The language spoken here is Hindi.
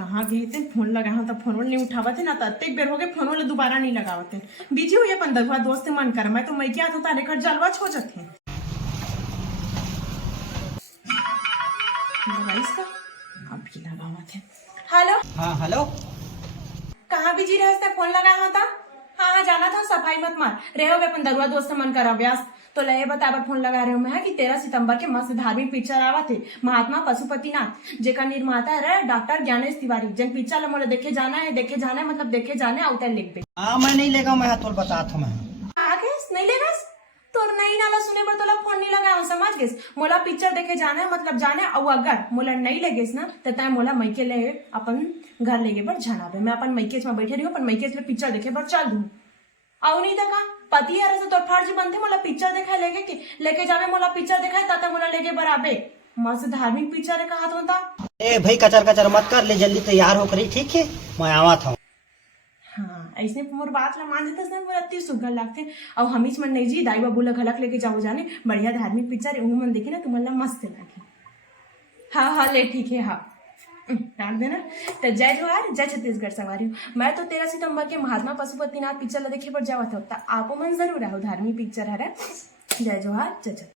कहाँ गए थे? फोन लगा हूं तब फोन नहीं उठावत थे ना, तो अत्ते बेर हो गए फोन वाले दोबारा नहीं लगावत थे। बिजी हुई अपन दगुआ दोस्त से मन कर मैं तो मैं क्या तो तारे खट जलवा छो जथे इसका अब भी लगावत है। हेलो हाँ हेलो। कहाँ बिजी रहे थे? फोन लगा हाँ था। हाँ हाँ जाना था, सफाई मत मार रहे हो अपन दरुआ दोस्त से मन करा व्यस्त तो लहे बताबर फोन लगा रहे हो मैं कि 13 सितंबर के मस्त धार्मिक पिक्चर आवा थे महात्मा पशुपतिनाथ जेका निर्माता है डॉक्टर ज्ञानेश तिवारी। जन पिक्चर मोला देखे जाना है मतलब देखे जाने आउटर लिख दे। हाँ मैं नहीं लेगा, मैं तोल बता था मैं आगे नहीं लेगा तोर नहीं नाला सुने पर तोला फोन नहीं लगा समझ गेस। मोला पिक्चर देखे जाना है मतलब जाने और अगर मोला नहीं लगेस ना तो तय मोला मैके ले अपन घर लेके पर जाना मैं अपन मैकेज में बैठे रही अपन मैकेज में पिक्चर देखे पर चल दूं आउ नहीं तका पति यार से तोर फर्ज बनते मोला पिक्चर देखा लेके जावे मोला पिक्चर देखा ताता मोला लेके बराबे मस्त धार्मिक पिक्चर है कहा तो ए भाई कचर कचर मत कर ले, जल्दी तैयार हो करी ठीक है मैं आवा था। हाँ ऐसे मोर बात ला मान देते मोर अति सुगर लगते और हमीच मन नहीं जी दाई बाबू ला घलक लेके जाओ जाने बढ़िया धार्मिक पिक्चर ऊ मन देखे ना तुम्हारा मस्त लगे। हाँ हाँ ले ठीक है हाँ डाल देना। तो जय जोहार जय छत्तीसगढ़ सवारी मैं तो 13 सितंबर के महात्मा पशुपतिनाथ पिक्चर देखे पर जावा था आपो मन जरूर आओ धार्मिक पिक्चर है। जय जोहार जय